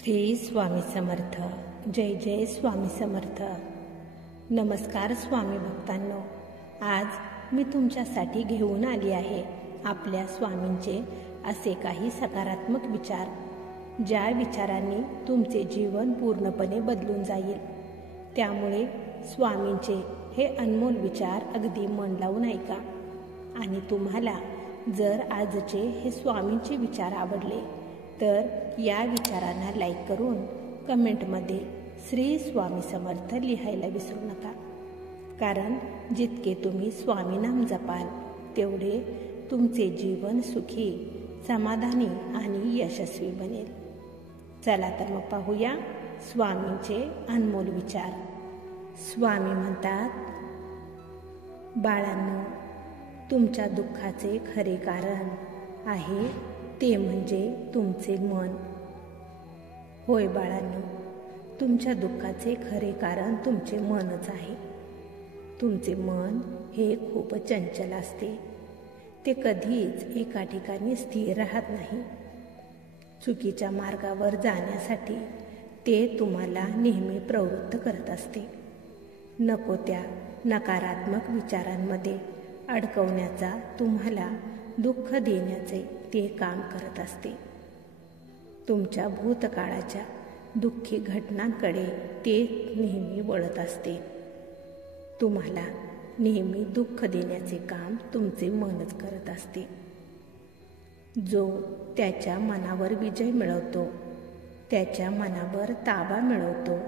श्री स्वामी समर्थ. जय जय स्वामी समर्थ. नमस्कार स्वामी भक्तांनो. आज मी तुमच्यासाठी घेऊन आली आहे आपल्या स्वामींचे असे काही सकारात्मक विचार, ज्या विचारांनी तुमचे जीवन पूर्णपणे बदलून जाईल. त्यामुळे स्वामींचे हे अनमोल विचार अगदी मन लावून ऐका. आणि तुम्हाला जर आजचे हे स्वामींचे विचार आवडले तर या विचारांना लाईक करून कमेंटमध्ये श्री स्वामी समर्थ लिहायला विसरू नका. कारण जितके तुम्ही स्वामी नाम जपाल तेवढे तुमचे जीवन सुखी, समाधानी आणि यशस्वी बनेल. चला तर मग पाहूया स्वामींचे अनमोल विचार. स्वामी म्हणतात, बाळांनो, तुमच्या दुःखाचे खरे कारण आहे ते म्हणजे तुमचे मन. होय बाळांनो, तुमच्या दुःखाचे खरे कारण तुमचे मनच आहे. तुमचे मन हे खूप चंचल असते. ते कधीच एका ठिकाणी स्थिर राहत नाही. चुकीच्या मार्गावर जाण्यासाठी ते तुम्हाला नेहमी प्रवृत्त करत असते. नको त्या नकारात्मक विचारांमध्ये अडकवण्याचा, तुम्हाला दुःख देण्याचे ते काम करत असते. तुमच्या भूतकाळाच्या दुःखी घटनांकडे ते नेहमी वळत असते. तुम्हाला नेहमी दुःख देण्याचे काम तुमचे मनच करत असते. जो त्याच्या मनावर विजय मिळवतो, त्याच्या मनावर ताबा मिळवतो,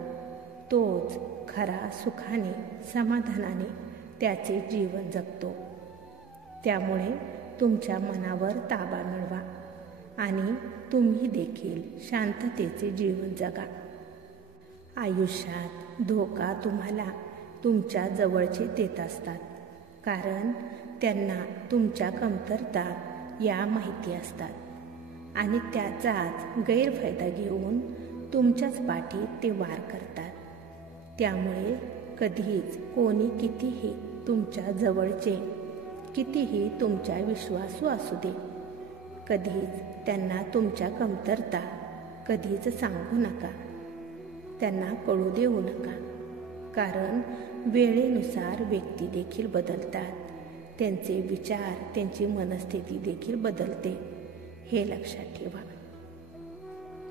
तोच खरा सुखाने, समाधानाने त्याचे जीवन जगतो. त्यामुळे तुमच्या मनावर ताबा मिळवा आणि तुम्ही देखील शांततेचे जीवन जगा. आयुष्यात धोका तुम्हाला तुमच्या जवळचे देत असतात, कारण त्यांना तुमच्या कमतरता या माहिती असतात आणि त्याचाच गैरफायदा घेऊन तुमच्याच पाठीत ते वार करतात. त्यामुळे कधीच कोणी कितीही तुमच्या जवळचे, कितीही तुमच्या विश्वासू असू दे, कधीच त्यांना तुमच्या कमतरता कधीच सांगू नका, त्यांना कळू देऊ नका. कारण वेळेनुसार व्यक्ती देखील बदलतात, त्यांचे विचार, त्यांची मनस्थिती देखील बदलते, हे लक्षात ठेवा.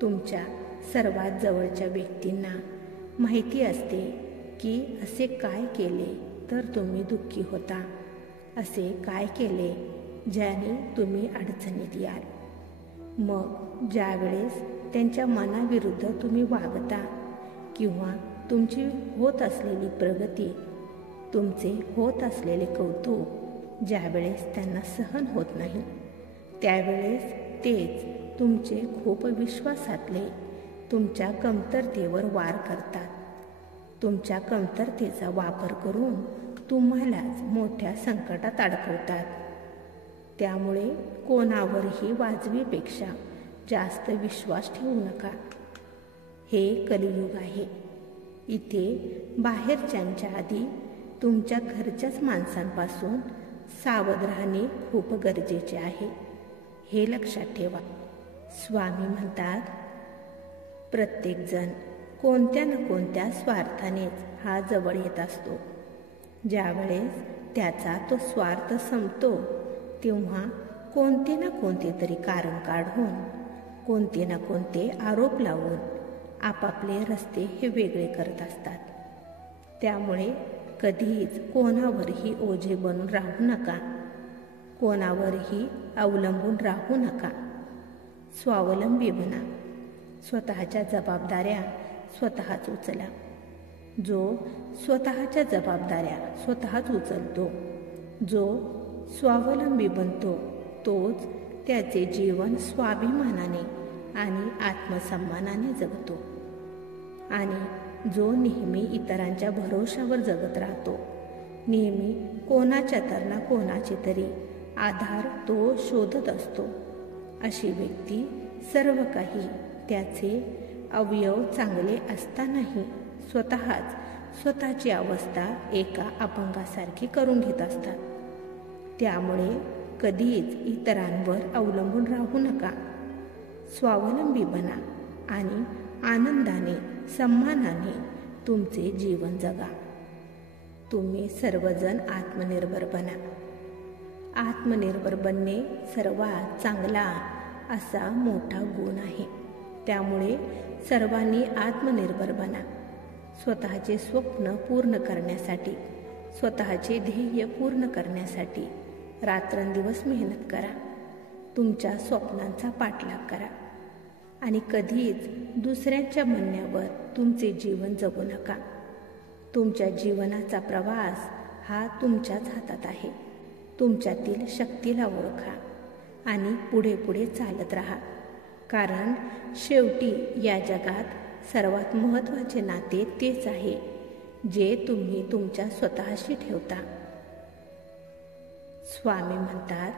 तुमच्या सर्वात जवळच्या व्यक्तींना माहिती असते की असे काय केले तर तुम्ही दुःखी होता, असे काय केले ज्याने तुम्ही अडचणीत याल. मग ज्यावेळेस त्यांच्या मनाविरुद्ध तुम्ही वागता किंवा तुमची होत असलेली प्रगती, तुमचे होत असलेले कौतुक ज्यावेळेस त्यांना सहन होत नाही, त्यावेळेस तेच तुमचे खूप विश्वासातले तुमच्या कमतरतेवर वार करतात. तुमच्या कमतरतेचा वापर करून तुम्हालाच मोठ्या संकटात अडकवतात. त्यामुळे कोणावरही वाजवीपेक्षा जास्त विश्वास ठेवू नका. हे कलियुग आहे. इथे बाहेरच्यांच्या आधी तुमच्या घरच्याच माणसांपासून सावध राहणे खूप गरजेचे आहे, हे लक्षात ठेवा. स्वामी म्हणतात, प्रत्येकजण कोणत्या ना कोणत्या स्वार्थानेच हा जवळ येत असतो. ज्यावेळेस त्याचा तो स्वार्थ संपतो तेव्हा कोणते ना कोणते तरी कारण काढून, कोणते ना कोणते आरोप लावून आपापले रस्ते हे वेगळे करत असतात. त्यामुळे कधीच कोणावरही ओझे बनून राहू नका, कोणावरही अवलंबून राहू नका. स्वावलंबी बना. स्वतःच्या जबाबदाऱ्या स्वतःच उचला. जो स्वतःच्या जबाबदाऱ्या स्वतःच उचलतो, जो स्वावलंबी बनतो, तोच त्याचे जीवन स्वाभिमानाने आणि आत्मसन्मानाने जगतो. आणि जो नेहमी इतरांच्या भरोशावर जगत राहतो, नेहमी कोणाच्या तर ना कोणाचे तरी आधार तो शोधत असतो, अशी व्यक्ती सर्व काही त्याचे अवयव चांगले असतानाही स्वतःची अवस्था एका अपंगासारखी करून घेत असतात. त्यामुळे कधीच इतरांवर अवलंबून राहू नका. स्वावलंबी बना आणि आनंदाने, सन्मानाने तुमचे जीवन जगा. तुम्ही सर्वजण आत्मनिर्भर बना. आत्मनिर्भर बनणे सर्वात चांगला असा मोठा गुण आहे. त्यामुळे सर्वांनी आत्मनिर्भर बना. स्वतःचे स्वप्न पूर्ण करण्यासाठी, स्वतःचे ध्येय पूर्ण करण्यासाठी रात्रंदिवस मेहनत करा. तुमच्या स्वप्नांचा पाठलाग करा आणि कधीच दुसऱ्यांच्या म्हणण्यावर तुमचे जीवन जगू नका. तुमच्या जीवनाचा प्रवास हा तुमच्याच हातात आहे. तुमच्यातील शक्तीला ओळखा आणि पुढे पुढे चालत राहा. कारण शेवटी या जगात सर्वात महत्त्वाचे नाते तेच आहे जे तुम्ही तुमच्या स्वतःशी ठेवता. स्वामी म्हणतात,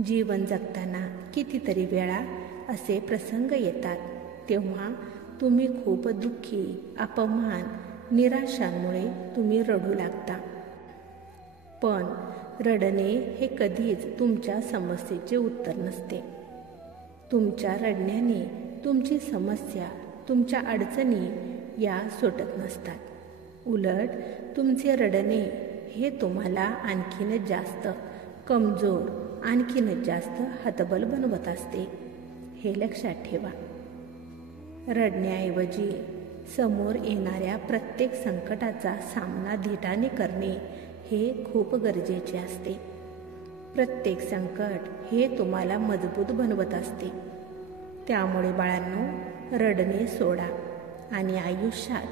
जीवन जगताना कितीतरी वेळा असे प्रसंग येतात तेव्हा तुम्ही खूप दुःखी, अपमान, निराशांमुळे तुम्ही रडू लागता. पण रडणे हे कधीच तुमच्या समस्येचे उत्तर नसते. तुमच्या रडण्याने तुमची समस्या, तुमच्या अडचणी या सुटत नसतात. उलट तुमचे रडणे हे तुम्हाला आणखीनच जास्त कमजोर, आणखीनच जास्त हतबल बनवत असते. हे लक्षात ठेवा. रडण्याऐवजी समोर येणाऱ्या प्रत्येक संकटाचा सामना धीटाने करणे हे खूप गरजेचे असते. प्रत्येक संकट हे तुम्हाला मजबूत बनवत असते. त्यामुळे बाळांनो, रडणे सोडा आणि आयुष्यात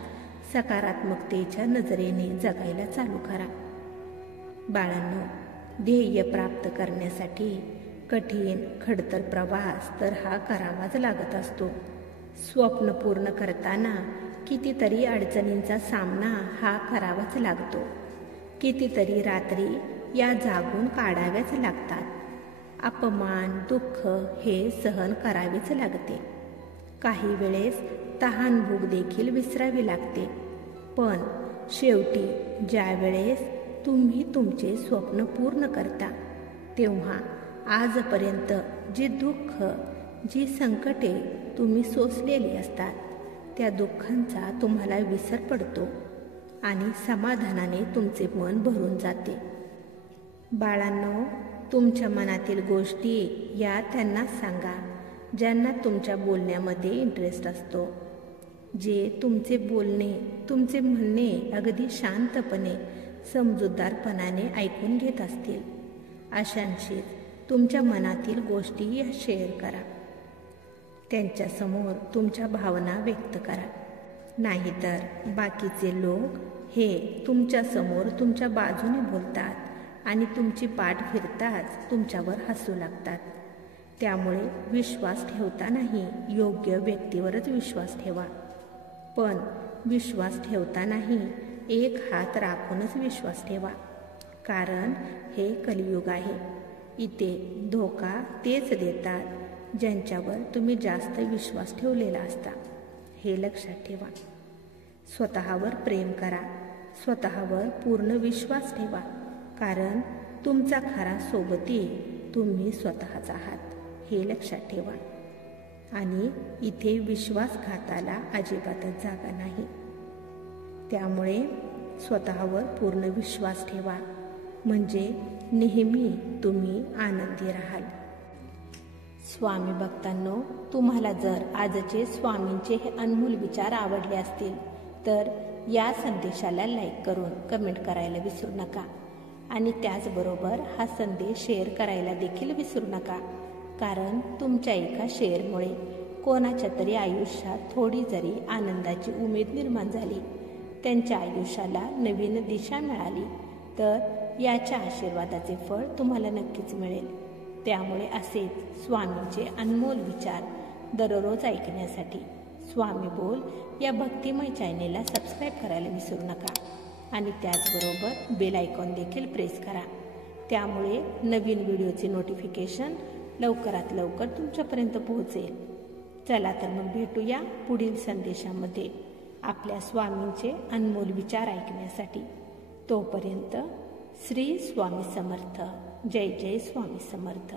सकारात्मकतेच्या नजरेने जगायला चालू करा. बाळांनो, ध्येय प्राप्त करण्यासाठी कठीण खडतर प्रवास तर हा करावाच लागत असतो. स्वप्न पूर्ण करताना कितीतरी अडचणींचा सामना हा करावाच लागतो. कितीतरी रात्री या जागून काढाव्याच लागतात. अपमान, दुःख हे सहन करावेच लागते. काही वेळेस तहान भूक देखील विसरावी लागते. पण शेवटी ज्या वेळेस तुम्ही तुमचे स्वप्न पूर्ण करता तेव्हा आजपर्यंत जे दुःख, जी संकटे तुम्ही सोसलेली असतात त्या दुःखांचा तुम्हाला विसर पडतो आणि समाधानाने तुमचे मन भरून जाते. बाळांनो, तुमच्या मनातील गोष्टी या त्यांना सांगा ज्यांना तुमच्या बोलण्यामध्ये इंटरेस्ट असतो. जे तुमचे बोलणे, तुमचे म्हणणे अगदी शांतपणे, समजूतदारपणाने ऐकून घेत असतील अशांशी तुमच्या मनातील गोष्टी या शेअर करा. त्यांच्यासमोर तुमच्या भावना व्यक्त करा. नाहीतर बाकीचे लोक हे तुमच्यासमोर तुमच्या बाजूने बोलतात आणि तुमची पाठ फिरताच तुमच्यावर हसू लागतात. त्यामुळे विश्वास ठेवतानाही योग्य व्यक्तीवरच विश्वास ठेवा. पण विश्वास ठेवतानाही एक हात राखूनच विश्वास ठेवा. कारण हे कलियुग आहे. इथे धोका तेच देतात ज्यांच्यावर तुम्ही जास्त विश्वास ठेवलेला असता. हे लक्षात ठेवा. स्वतःवर प्रेम करा. स्वतःवर पूर्ण विश्वास ठेवा. कारण तुमचा खरा सोबती तुम्ही स्वतःच आहात. हे लक्षात ठेवा. आणि इथे विश्वासघाताला अजिबातच जागा नाही. त्यामुळे स्वतःवर पूर्ण विश्वास ठेवा. म्हणजे नेहमी तुम्ही आनंदी राहाल. स्वामी भक्तांनो, तुम्हाला जर आजचे स्वामींचे हे अनमोल विचार आवडले असतील तर या संदेशाला लाईक करून कमेंट करायला विसरू नका. आणि त्याचबरोबर हा संदेश शेअर करायला देखील विसरू नका. कारण तुमच्या एका शेअरमुळे कोणाच्या तरी आयुष्यात थोडी जरी आनंदाची उमेद निर्माण झाली, त्यांच्या आयुष्याला नवीन दिशा मिळाली तर याच्या आशीर्वादाचे फळ तुम्हाला नक्कीच मिळेल. त्यामुळे असेच स्वामींचे अनमोल विचार दररोज ऐकण्यासाठी स्वामी बोल या भक्तिमय चॅनेलला सबस्क्राईब करायला विसरू नका. आणि त्याचबरोबर बेल आयकॉन देखील प्रेस करा. त्यामुळे नवीन व्हिडिओचे नोटिफिकेशन लवकरात लवकर तुमच्यापर्यंत पोहोचेल. चला तर मग भेटूया पुढील संदेशामध्ये आपल्या स्वामींचे अनमोल विचार ऐकण्यासाठी. तोपर्यंत श्री स्वामी समर्थ. जय जय स्वामी समर्थ.